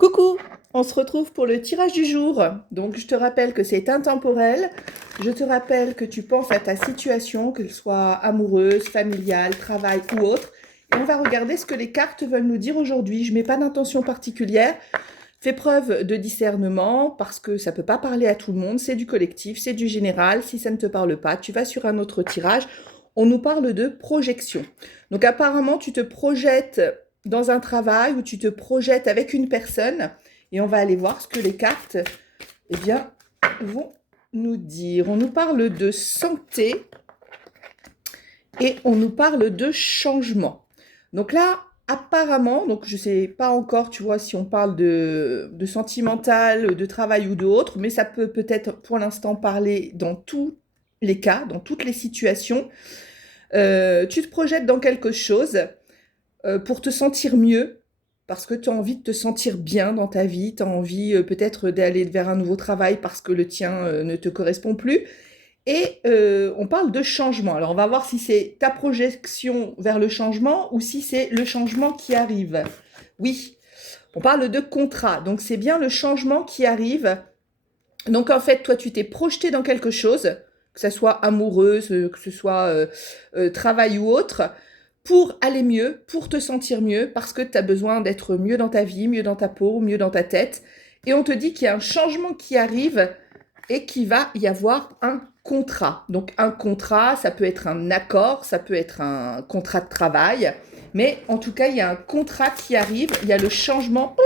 Coucou, on se retrouve pour le tirage du jour. Donc je te rappelle que c'est intemporel. Je te rappelle que tu penses à ta situation, qu'elle soit amoureuse, familiale, travail ou autre. Et on va regarder ce que les cartes veulent nous dire aujourd'hui. Je ne mets pas d'intention particulière. Fais preuve de discernement parce que ça ne peut pas parler à tout le monde. C'est du collectif, c'est du général. Si ça ne te parle pas, tu vas sur un autre tirage. On nous parle de projection. Donc apparemment, tu te projettes dans un travail où tu te projettes avec une personne et on va aller voir ce que les cartes vont nous dire. On nous parle de santé et on nous parle de changement. Donc là, apparemment, donc je ne sais pas encore, tu vois, si on parle de sentimental, de travail ou d'autre, mais ça peut peut-être pour l'instant parler dans tous les cas, dans toutes les situations. Tu te projettes dans quelque chose pour te sentir mieux, parce que tu as envie de te sentir bien dans ta vie, tu as envie peut-être d'aller vers un nouveau travail parce que le tien ne te correspond plus. Et on parle de changement. Alors on va voir si c'est ta projection vers le changement ou si c'est le changement qui arrive. Oui, on parle de contrat, donc c'est bien le changement qui arrive. Donc en fait, toi tu t'es projeté dans quelque chose, que ce soit amoureuse, que ce soit travail ou autre, pour aller mieux, pour te sentir mieux, parce que tu as besoin d'être mieux dans ta vie, mieux dans ta peau, mieux dans ta tête. Et on te dit qu'il y a un changement qui arrive et qu'il va y avoir un contrat. Donc un contrat, ça peut être un accord, ça peut être un contrat de travail, mais en tout cas, il y a un contrat qui arrive, il y a le changement.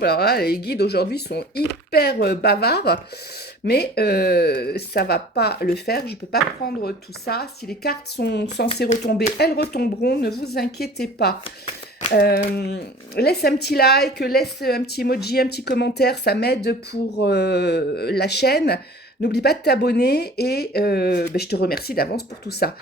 Alors là, les guides aujourd'hui sont hyper bavards, mais ça va pas le faire. Je peux pas prendre tout ça. Si les cartes sont censées retomber, elles retomberont. Ne vous inquiétez pas. Laisse un petit like, laisse un petit emoji, un petit commentaire. Ça m'aide pour la chaîne. N'oublie pas de t'abonner et je te remercie d'avance pour tout ça.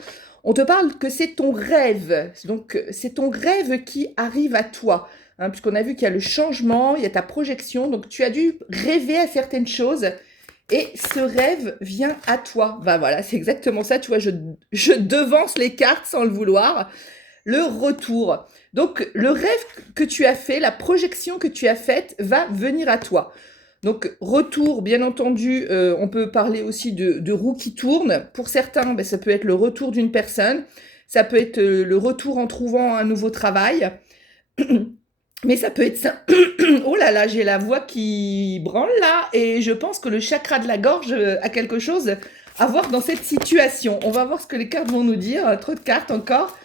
On te parle que c'est ton rêve. Donc, c'est ton rêve qui arrive à toi. Hein, puisqu'on a vu qu'il y a le changement, il y a ta projection. Donc, tu as dû rêver à certaines choses. Et ce rêve vient à toi. Ben voilà, c'est exactement ça. Tu vois, je devance les cartes sans le vouloir. Le retour. Donc, le rêve que tu as fait, la projection que tu as faite va venir à toi. Donc, retour, bien entendu, on peut parler aussi de roue qui tourne. Pour certains, ça peut être le retour d'une personne. Ça peut être le retour en trouvant un nouveau travail. Mais ça peut être ça. Oh là là, j'ai la voix qui branle là. Et je pense que le chakra de la gorge a quelque chose à voir dans cette situation. On va voir ce que les cartes vont nous dire. Trop de cartes encore.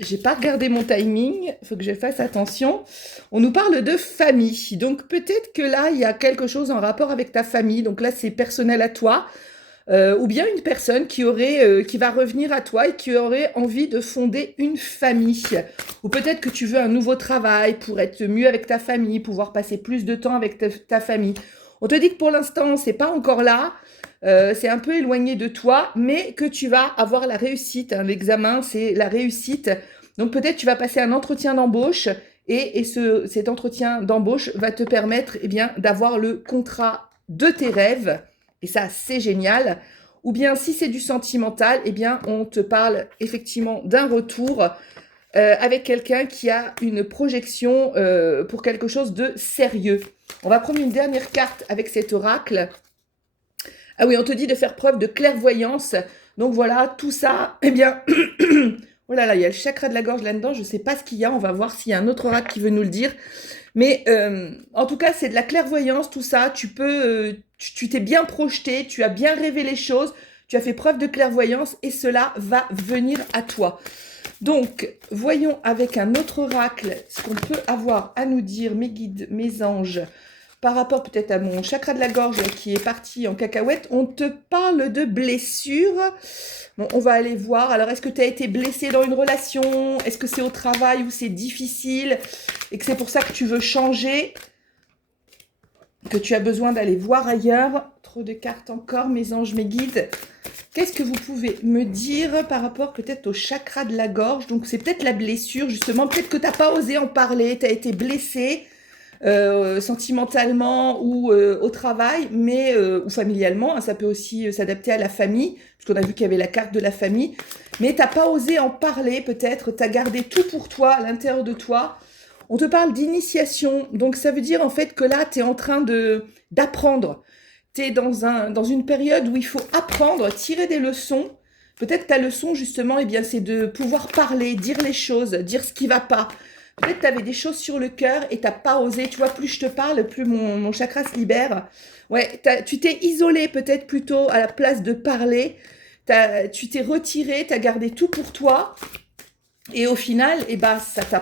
J'ai pas regardé mon timing, il faut que je fasse attention. On nous parle de famille, donc peut-être que là, il y a quelque chose en rapport avec ta famille, donc là, c'est personnel à toi, ou bien une personne qui va revenir à toi et qui aurait envie de fonder une famille. Ou peut-être que tu veux un nouveau travail pour être mieux avec ta famille, pouvoir passer plus de temps avec ta famille. On te dit que pour l'instant, c'est pas encore là. C'est un peu éloigné de toi, mais que tu vas avoir la réussite. Hein. L'examen, c'est la réussite. Donc peut-être tu vas passer un entretien d'embauche et cet entretien d'embauche va te permettre d'avoir le contrat de tes rêves. Et ça, c'est génial. Ou bien si c'est du sentimental, on te parle effectivement d'un retour avec quelqu'un qui a une projection pour quelque chose de sérieux. On va prendre une dernière carte avec cet oracle. Ah oui, on te dit de faire preuve de clairvoyance. Donc voilà, tout ça, oh là là, il y a le chakra de la gorge là-dedans. Je ne sais pas ce qu'il y a. On va voir s'il y a un autre oracle qui veut nous le dire. Mais en tout cas, c'est de la clairvoyance, tout ça. Tu t'es bien projeté, tu as bien rêvé les choses, tu as fait preuve de clairvoyance et cela va venir à toi. Donc, voyons avec un autre oracle ce qu'on peut avoir à nous dire, mes guides, mes anges. Par rapport peut-être à mon chakra de la gorge qui est parti en cacahuète, on te parle de blessures. Bon, on va aller voir. Alors, est-ce que tu as été blessé dans une relation? Est-ce que c'est au travail où c'est difficile et que c'est pour ça que tu veux changer? Que tu as besoin d'aller voir ailleurs? Trop de cartes encore, mes anges, mes guides. Qu'est-ce que vous pouvez me dire par rapport peut-être au chakra de la gorge? Donc, c'est peut-être la blessure, justement. Peut-être que tu n'as pas osé en parler, tu as été blessé. Sentimentalement ou au travail, mais ou familialement, hein, ça peut aussi s'adapter à la famille, puisqu'on a vu qu'il y avait la carte de la famille, mais t'as pas osé en parler peut-être, t'as gardé tout pour toi, à l'intérieur de toi, On te parle d'initiation, donc ça veut dire en fait que là, tu es en train d'apprendre. Tu es dans une période où il faut apprendre, tirer des leçons. Peut-être ta leçon, justement, eh bien, c'est de pouvoir parler, dire les choses, dire ce qui va pas. Peut-être tu avais des choses sur le cœur et t'as pas osé. Tu vois, plus je te parle, plus mon chakra se libère. Ouais, tu t'es isolé peut-être plutôt à la place de parler. Tu t'es retiré, tu as gardé tout pour toi. Et au final, eh ben, ça n'a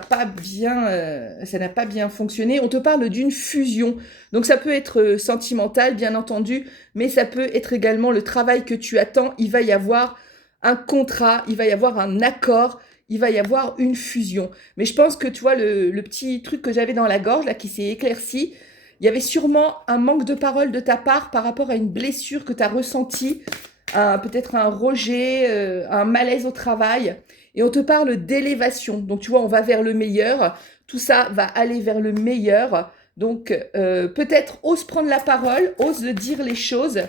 pas bien fonctionné. On te parle d'une fusion. Donc ça peut être sentimental, bien entendu, mais ça peut être également le travail que tu attends. Il va y avoir un contrat, il va y avoir un accord, il va y avoir une fusion. Mais je pense que tu vois, le petit truc que j'avais dans la gorge, là, qui s'est éclairci, il y avait sûrement un manque de parole de ta part par rapport à une blessure que tu as ressentie, peut-être un rejet, un malaise au travail. Et on te parle d'élévation. Donc, tu vois, on va vers le meilleur. Tout ça va aller vers le meilleur. Donc, peut-être ose prendre la parole, ose dire les choses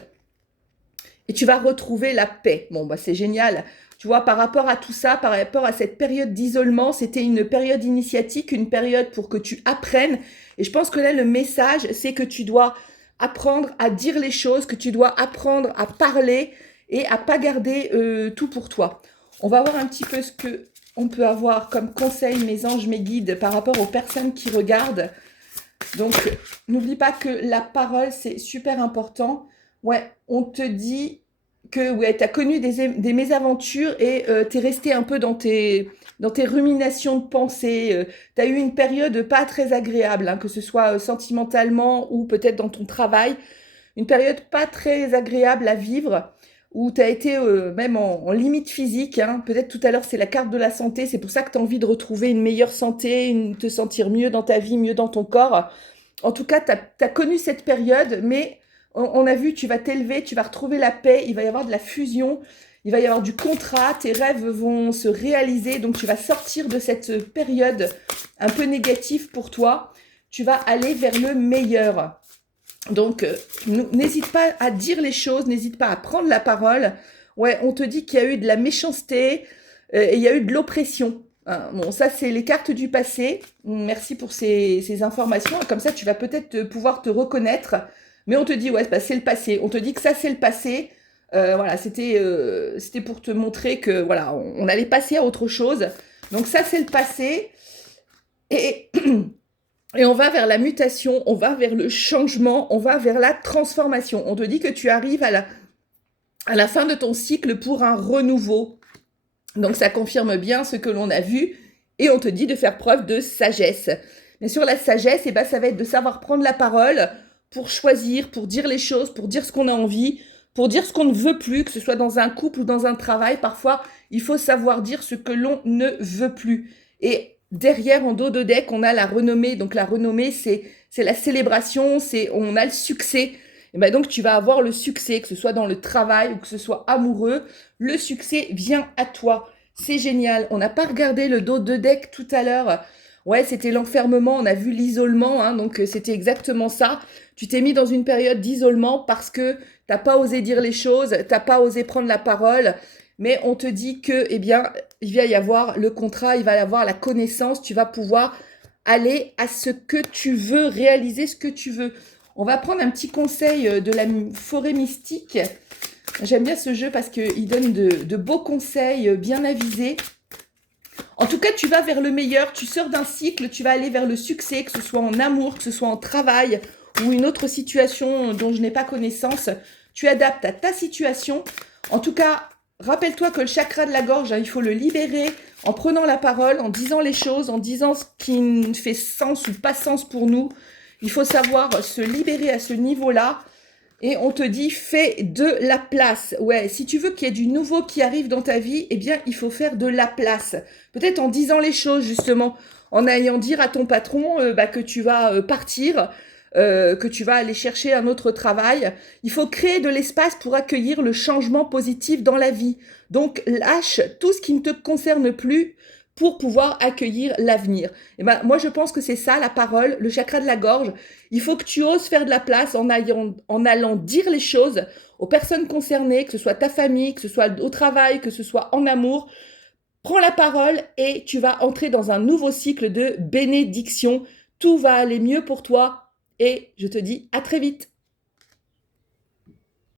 et tu vas retrouver la paix. Bon, bah, c'est génial. Tu vois, par rapport à tout ça, par rapport à cette période d'isolement, c'était une période initiatique, une période pour que tu apprennes. Et je pense que là, le message, c'est que tu dois apprendre à dire les choses, que tu dois apprendre à parler et à pas garder tout pour toi. On va voir un petit peu ce que on peut avoir comme conseil, mes anges, mes guides, par rapport aux personnes qui regardent. Donc, n'oublie pas que la parole, c'est super important. Ouais, on te dit que ouais, tu as connu des mésaventures et tu es resté un peu dans tes ruminations de pensée. Tu as eu une période pas très agréable, hein, que ce soit sentimentalement ou peut-être dans ton travail. Une période pas très agréable à vivre où tu as été même en limite physique. Hein. Peut-être tout à l'heure, c'est la carte de la santé. C'est pour ça que tu as envie de retrouver une meilleure santé, te sentir mieux dans ta vie, mieux dans ton corps. En tout cas, tu as connu cette période, mais on a vu, tu vas t'élever, tu vas retrouver la paix, il va y avoir de la fusion, il va y avoir du contrat, tes rêves vont se réaliser. Donc, tu vas sortir de cette période un peu négative pour toi. Tu vas aller vers le meilleur. Donc, n'hésite pas à dire les choses, n'hésite pas à prendre la parole. Ouais, on te dit qu'il y a eu de la méchanceté et il y a eu de l'oppression. Hein. Bon, ça, c'est les cartes du passé. Merci pour ces informations. Comme ça, tu vas peut-être pouvoir te reconnaître. Mais on te dit, ouais, bah, c'est le passé. On te dit que ça, c'est le passé. Voilà, c'était pour te montrer que voilà, on allait passer à autre chose. Donc ça, c'est le passé. Et Et on va vers la mutation, on va vers le changement, on va vers la transformation. On te dit que tu arrives à la fin de ton cycle pour un renouveau. Donc ça confirme bien ce que l'on a vu et on te dit de faire preuve de sagesse. Mais sur la sagesse, eh ben, ça va être de savoir prendre la parole pour choisir, pour dire les choses, pour dire ce qu'on a envie, pour dire ce qu'on ne veut plus, que ce soit dans un couple ou dans un travail. Parfois, il faut savoir dire ce que l'on ne veut plus. Et derrière, en dos de deck, on a la renommée. Donc la renommée, c'est la célébration, on a le succès. Et ben donc tu vas avoir le succès, que ce soit dans le travail ou que ce soit amoureux. Le succès vient à toi. C'est génial. On n'a pas regardé le dos de deck tout à l'heure. Ouais, c'était l'enfermement, on a vu l'isolement, hein, donc c'était exactement ça. Tu t'es mis dans une période d'isolement parce que t'as pas osé dire les choses, t'as pas osé prendre la parole, mais on te dit que, eh bien, il va y avoir le contrat, il va y avoir la connaissance, tu vas pouvoir aller à ce que tu veux, réaliser ce que tu veux. On va prendre un petit conseil de la forêt mystique. J'aime bien ce jeu parce qu'il donne de beaux conseils bien avisés. En tout cas, tu vas vers le meilleur, tu sors d'un cycle, tu vas aller vers le succès, que ce soit en amour, que ce soit en travail ou une autre situation dont je n'ai pas connaissance. Tu adaptes à ta situation. En tout cas, rappelle-toi que le chakra de la gorge, hein, il faut le libérer en prenant la parole, en disant les choses, en disant ce qui fait sens ou pas sens pour nous. Il faut savoir se libérer à ce niveau-là. Et on te dit, fais de la place. Ouais, si tu veux qu'il y ait du nouveau qui arrive dans ta vie, eh bien, il faut faire de la place. Peut-être en disant les choses, justement, en allant dire à ton patron que tu vas partir, que tu vas aller chercher un autre travail. Il faut créer de l'espace pour accueillir le changement positif dans la vie. Donc, lâche tout ce qui ne te concerne plus pour pouvoir accueillir l'avenir. Et ben, moi, je pense que c'est ça, la parole, le chakra de la gorge. Il faut que tu oses faire de la place en allant dire les choses aux personnes concernées, que ce soit ta famille, que ce soit au travail, que ce soit en amour. prends la parole et tu vas entrer dans un nouveau cycle de bénédiction. Tout va aller mieux pour toi et je te dis à très vite.